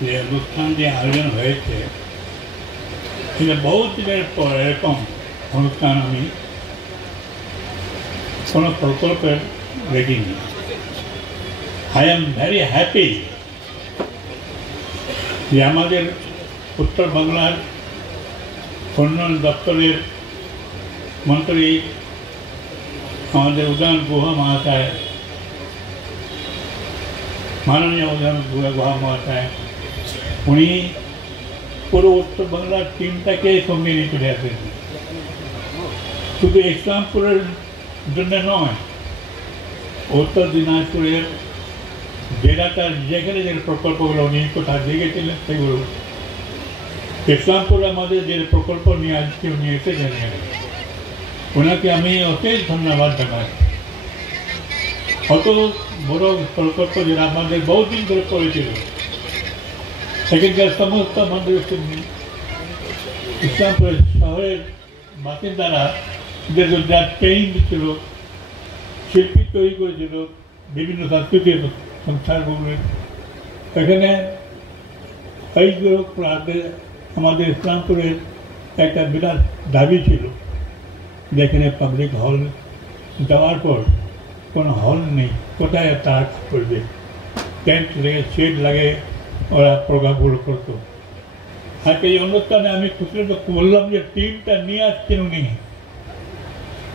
যে অনুষ্ঠান যে আয়োজন হয়েছে সেটা বহু দিনের পর এরকম অনুষ্ঠান আমি কোনো প্রকল্পের দেখিনি। আই এম ভেরি হ্যাপি যে আমাদের উত্তর বাংলার উন্নয়ন দপ্তরের মন্ত্রী আমাদের উদয়ন গুহা মহাশয়, মাননীয় উদয়ন গুহা মহাশয়, উনি পুরো উত্তর বাংলার টিমটাকে সঙ্গে নিয়ে চলে আসেন। শুধু ইসলামপুরের জন্য নয়, উত্তর দিনাজপুরের জেলাটার যেখানে যে প্রকল্পগুলো উনি কোথায় দেখেছিলেন সেগুলো ইসলামপুরে আমাদের যে প্রকল্প নিয়ে আজকে উনি এসেছেন, ওনাকে আমি অশেষ ধন্যবাদ জানাই। অত বড় প্রকল্প যেটা আমাদের বহুদিন ধরে করেছিল, সেখানকার সমস্ত আমাদের ইসলামপুরের শহরের বাসিন্দারা যা ট্রেনিং দিচ্ছিল, শিল্পী তৈরি করেছিল বিভিন্ন সাংস্কৃতিক সংস্থাগুলো, এখানে এইগুলো আমাদের ইসলামপুরের একটা বিরাট দাবি ছিল, যেখানে পাবলিক হল দেওয়ার পর কোনো হল নেই, কোথায় তার করবে, টেন্ট লাগে, শেড লাগে, ওরা প্রোগ্রামগুলো করতো। আর এই অনুষ্ঠানে আমি খুশি বললাম যে টিমটা নিয়ে আসছেন উনি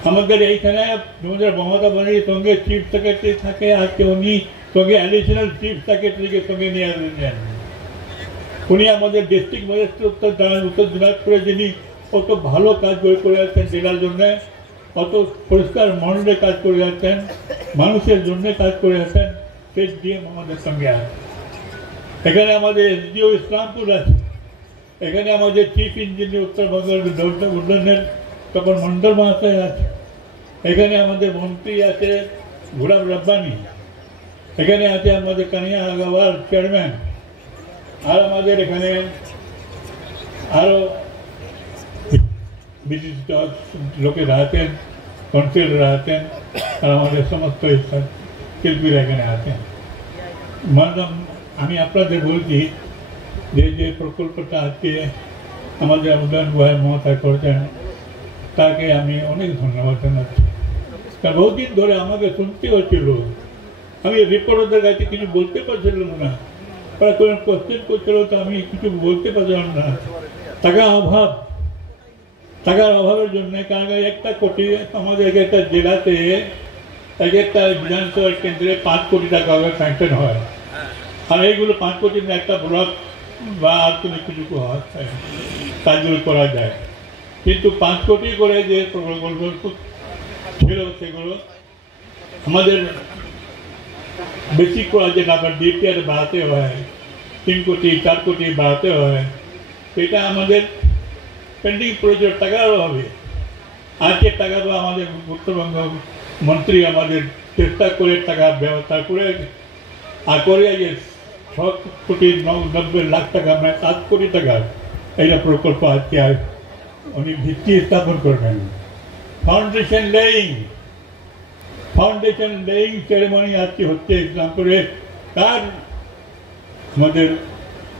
আমাদের এইখানে। আমাদের মমতা ব্যানার্জির সঙ্গে চিফ সেক্রেটারি থাকে, আজকে উনি সঙ্গে অ্যাডিশনাল চিফ সেক্রেটারিকে সঙ্গে নিয়ে আসবেন। উনি আমাদের ডিস্ট্রিক্ট ম্যাজিস্ট্রেট উত্তর দিনাজপুরে যিনি কত ভালো কাজ করে যাচ্ছেন জেলার জন্য, কত পরিষ্কার মন্ডলে কাজ করে যাচ্ছেন, মানুষের জন্য কাজ করে যাচ্ছেন, সেই ডিএম আমাদের সঙ্গে আছে। এখানে আমাদের এসডিও ইসলামপুর আছে, এখানে আমাদের চিফ ইঞ্জিনিয়ার উত্তরবঙ্গের উন্নয়নের তখন মন্ডল মহাশয় আছে, এখানে আমাদের মন্ত্রী আছে গুলাম রব্বানি, এখানে আছে আমাদের কানিয়া আগাওয়াল চেয়ারম্যান, আর আমাদের এখানে আরও বিশিষ্ট লোকেরা আছেন, কাউন্সিলররা আছেন, আর আমাদের সমস্ত শিল্পীরা এখানে আছেন। আমি আপনাদের বলছি যে প্রকল্পটা আজকে আমাদের উদয়ন গুহা মহাশয় করেছেন, তাকে আমি অনেক ধন্যবাদ জানাচ্ছি। কারণ বহুদিন ধরে আমাকে শুনতে হচ্ছিল, আমি রিপোর্টারদের কাছে কিছু বলতে পারছিলাম না, ওরা কোনো কোশ্চেন করছিল তো আমি কিছু বলতে পারছিলাম না। টাকার অভাবের জন্য, কারণ 1 কোটি আমাদের একটা জেলাতে একটা বিধানসভা কেন্দ্রে 5 কোটি টাকা স্যাংশন হয়, আর এইগুলো 5 কোটি একটা ব্লক বা আর কোনো কিছু কাজগুলো করা যায়, কিন্তু 5 কোটি করে যে প্রকল্প ছিল সেগুলো আমাদের বেশি করা যে আবার ডিপিআর বাড়াতে হয়, 3 কোটি 4 কোটি বাড়াতে হয়, এটা আমাদের পেন্ডিং প্রয়োজন টাকার অভাবে। আজকে টাকা তো আমাদের উত্তরবঙ্গ মন্ত্রী আমাদের চেষ্টা করে টাকা ব্যবস্থা করে আর করে 6 কোটি 90 লাখ টাকা, মানে 7 কোটি টাকা এইটা প্রকল্প আজকে উনি ভিত্তি স্থাপন করবেন। ফাউন্ডেশন লেইং সেরেমনি আজকে হচ্ছে ইসলামপুরে, তার আমাদের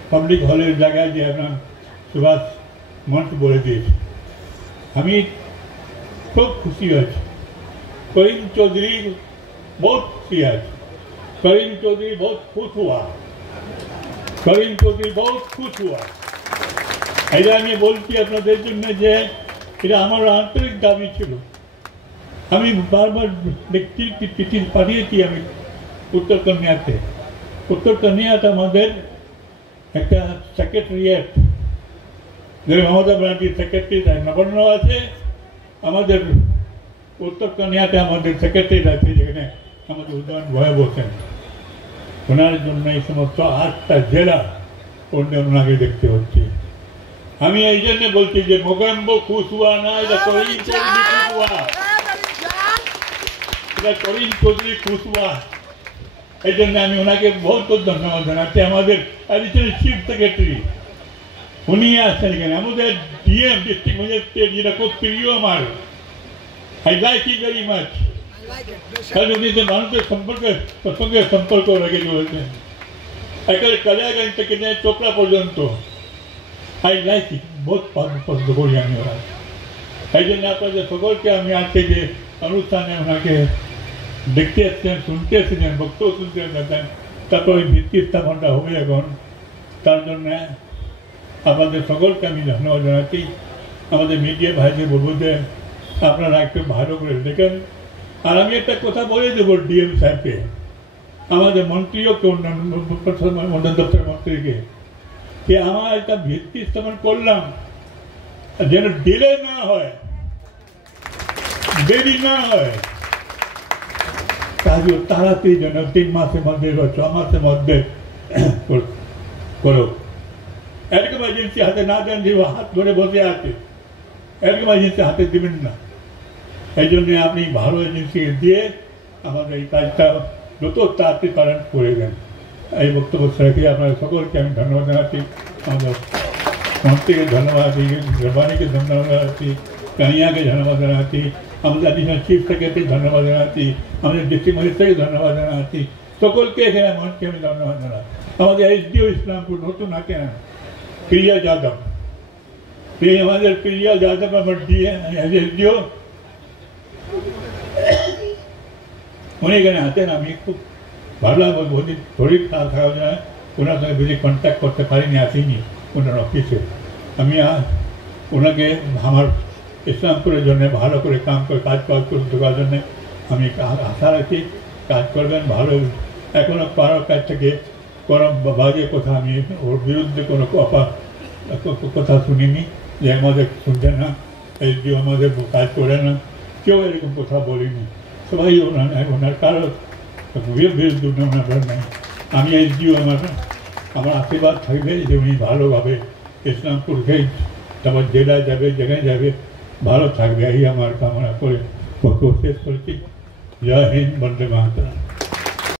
পাবলিক হলের জায়গায় যে আপনার সুভাষ মঞ্চ বলে দিয়েছে। আমি খুব খুশি আছি, करीम चौधरी बहुत खुशी আছে, करीम चौधरी बहुत खुश हुआ, करीम चौधरी बहुत खुश हुआ। এটা আমি বলছি আপনাদের জন্য যে এটা আমার আন্তরিক দাবি ছিল। আমি বারবার চিঠি পাঠিয়েছি আমি উত্তর কন্যাতে আমাদের একটা সেক্রেটারিয়েট, যে মমতা ব্যানার্জির সেক্রেটারি নবান্ন আছে, আমাদের উত্তর কন্যাতে আমাদের সেক্রেটারি আছে, যেখানে আমাদের উদয়ন ভয়ে বসেন, ওনার জন্য এই সমস্ত 8টা জেলা ওনাকে দেখতে হচ্ছে। আমি এই জন্য বলছি যে মোগাম্বো খুশ হুয়া না, এটা করিম চৌধুরী খুশ হুয়া, এটা করিম চৌধুরী খুশ হুয়া। এই জন্য আমি ওনাকে বহুত ধন্যবাদ জানাচ্ছি। আমাদের অ্যাডিশনাল চিফ সেক্রেটারি উনি আসছেন এখানে, আমাদের ডিএম ডিস্ট্রিক্ট ম্যাজিস্ট্রেট, যেটা খুব প্রিয় আমার, I like it very much. কারণ উনি যে মানুষের সঙ্গে সম্পর্ক রেখে চলেছেন, একেবারে কালিয়াগঞ্জ থেকে নিয়ে চোপড়া পর্যন্ত আই লাইক ইট, বহুত পছন্দ করি আমি ওরা। এই জন্য আপনাদের সকলকে আমি আজকে যে অনুষ্ঠানে ওনাকে দেখতে এসছেন, শুনতে এসেছেন, বক্তব্য শুনতে এসেছেন, তারপর ওই ভিত্তি স্থাপনটা হবে এখন, তার জন্য আপনাদের সকলকে আমি ধন্যবাদ জানাচ্ছি। আমাদের মিডিয়া ভাইদের বলবো যে আপনারা একটু ভালো করে দেখেন। আর আমি একটা কথা বলে দেবো ডিএম সাহেবকে, আমাদের মন্ত্রীও উন্নয়ন দপ্তরের মন্ত্রীকে, যে আমার একটা ভিত্তি স্থাপন করলাম, যেন ডিলে না হয়, দেরি না হয়, কাজও তাড়াতাড়ি যেন 3 মাসের মধ্যে বা 6 মাসের মধ্যে করো। এরকম এজেন্সি হাতে না দেন যে হাত ধরে বসে আছে, এরকম এজেন্সি হাতে দেবেন না। এই জন্য আপনি ভালো এজেন্সিকে দিয়ে আমাদের এই কাজটা যত তাড়াতাড়ি পারেন করে দেন। এই বক্তব্য রেখে আপনাদের সকলকে আমি ধন্যবাদ জানাচ্ছি। আমাদের মন্ত্রীকে ধন্যবাদ দিই, জবানিকে ধন্যবাদ জানাচ্ছি, কানিয়াকে ধন্যবাদ জানাচ্ছি, আমাদের অ্যাডিশনাল চিফ সেক্রেটারি ধন্যবাদ জানাচ্ছি, আমাদের ডিস্ট্রিক্ট ম্যাজিস্ট্রেটকে ধন্যবাদ জানাচ্ছি, সকলকে এখানে মঞ্চে আমি ধন্যবাদ জানাচ্ছি। আমাদের এসডিও ইসলামপুর নতুন আছেন প্রিয়া যাদব, আমাদের প্রিয়া যাদব আমার এসডিও, উনি এখানে আছেন। আমি খুব ভালো বলি, শরীর খারাপ থাকার জন্য ওনার সঙ্গে বেশি কন্ট্যাক্ট করতে পারিনি, আসিনি ওনার অফিসে। আমি ওনাকে আমার ইসলামপুরের জন্য ভালো করে কাজ করে ঢোকার জন্যে আমি আশা রাখি কাজ করবেন ভালো। এখনও কারোর কাছ থেকে কোনো বাজে কথা আমি ওর বিরুদ্ধে কোনো কথা শুনিনি যে আমাদের শুনছে না, এসডিও আমাদের কাজ করে না, কেউ এরকম কথা বলিনি। সবাই ওনার কারো বিরুদ্ধে ওনার নেই। আমি এসডিও আমার আশীর্বাদ থাকবে যে উনি ভালোভাবে ইসলামপুরকে, তারপর জেলায় যাবে, যেখানে যাবে ভালো থাকবে, এই আমার কামনা করে বক্তব্য শেষ করেছি। জয় হিন্দ, বন্দে মাতরম।